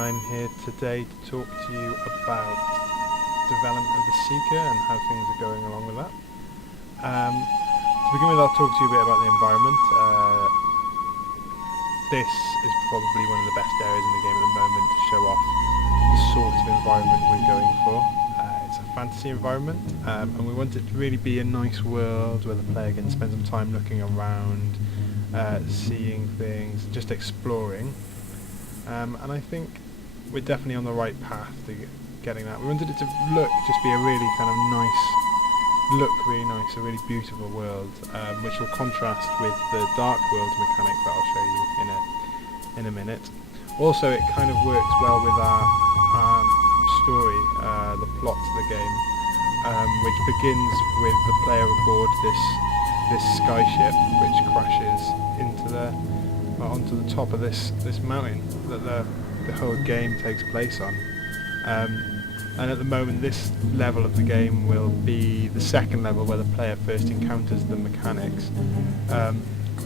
I'm here today to talk to you about development of the Seeker and how things are going along with that. To begin with, I'll talk to you a bit about the environment. This is probably one of the best areas in the game at the moment to show off the sort of environment we're going for. It's a fantasy environment, and we want it to really be a nice world where the player can spend some time looking around, seeing things, just exploring. And I think we're definitely on the right path to getting that. We wanted it to just be a really kind of really nice, a really beautiful world, which will contrast with the Dark World mechanic that I'll show you in a minute. Also, it kind of works well with our story, the plot of the game, which begins with the player aboard this skyship, which crashes onto the top of this mountain that the whole game takes place on. And at the moment, this level of the game will be the second level where the player first encounters the mechanics.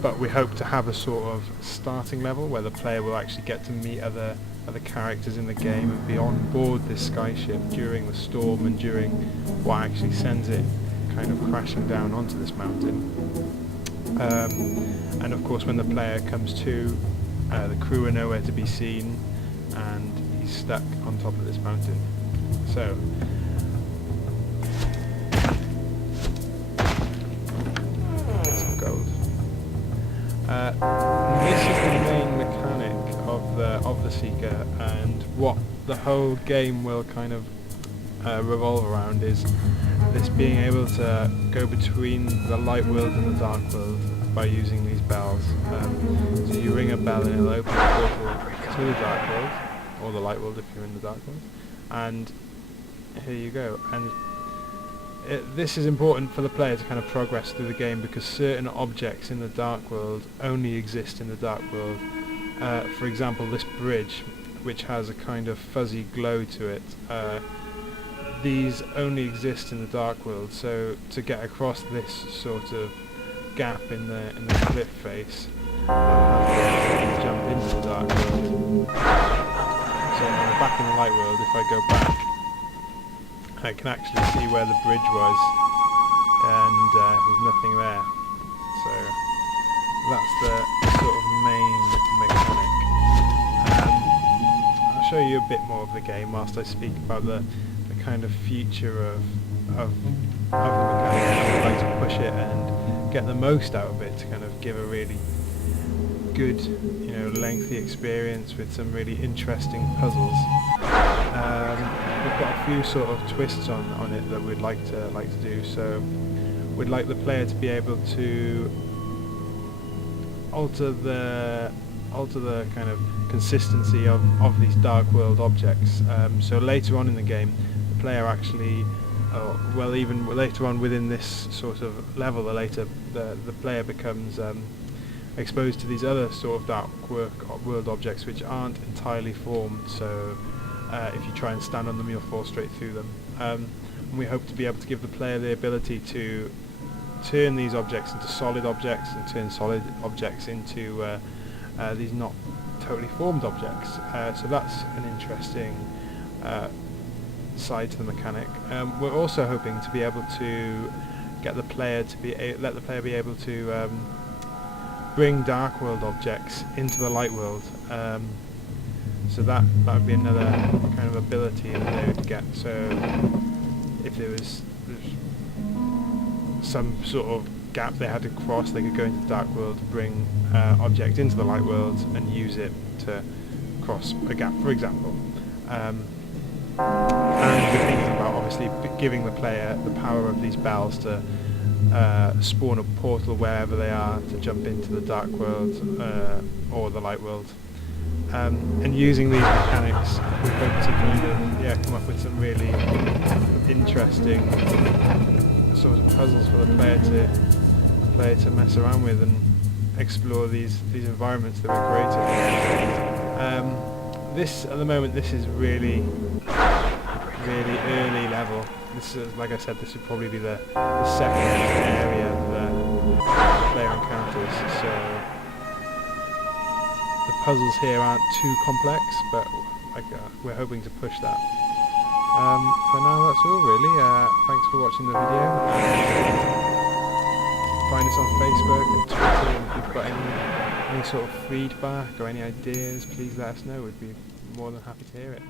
But we hope to have a sort of starting level where the player will actually get to meet other characters in the game and be on board this skyship during the storm and during what actually sends it kind of crashing down onto this mountain. And of course, when the player comes to, the crew are nowhere to be seen, and he's stuck on top of this mountain. So, get some gold. This is the main mechanic of the Seeker, and what the whole game will kind of revolve around is this being able to go between the light world and the dark world by using these bells. So you ring a bell and it'll open a portal to the dark world, or the light world if you're in the dark world, and here you go. And this is important for the player to kind of progress through the game, because certain objects in the dark world only exist in the dark world. For example, this bridge, which has a kind of fuzzy glow to it, these only exist in the dark world, so to get across this sort of gap in the cliff face, I'll have to jump into the dark world. So I'm back in the light world. If I go back, I can actually see where the bridge was, and there's nothing there. So that's the sort of main mechanic. I'll show you a bit more of the game whilst I speak about the kind of future of the mechanic. I'd like to push it and get the most out of it to kind of give a really good, lengthy experience with some really interesting puzzles. We've got a few sort of twists on it that we'd like to do. So we'd like the player to be able to alter the kind of consistency of these dark world objects. So later on in the game, the player actually, even later on within this sort of level, the player becomes exposed to these other sort of dark world objects which aren't entirely formed. So if you try and stand on them, you'll fall straight through them. And we hope to be able to give the player the ability to turn these objects into solid objects, and turn solid objects into these not totally formed objects. So that's an interesting side to the mechanic. We're also hoping to be able to get the player to let the player be able to bring dark world objects into the light world. So that would be another kind of ability that they would get. So if there's some sort of gap they had to cross, they could go into the dark world, bring object into the light world, and use it to cross a gap, for example. And we're thinking about obviously giving the player the power of these bells to spawn a portal wherever they are to jump into the dark world or the light world. And using these mechanics, we hope to kind of come up with some really interesting sort of puzzles for the player to mess around with and explore these environments that we're creating. This at the moment, this is really early level. This is, like I said, this would probably be the second area that the player encounters. So the puzzles here aren't too complex, but we're hoping to push that. For now, that's all really. Thanks for watching the video. Find us on Facebook and Twitter, and if you've got any sort of feedback or any ideas, please let us know. We'd be more than happy to hear it.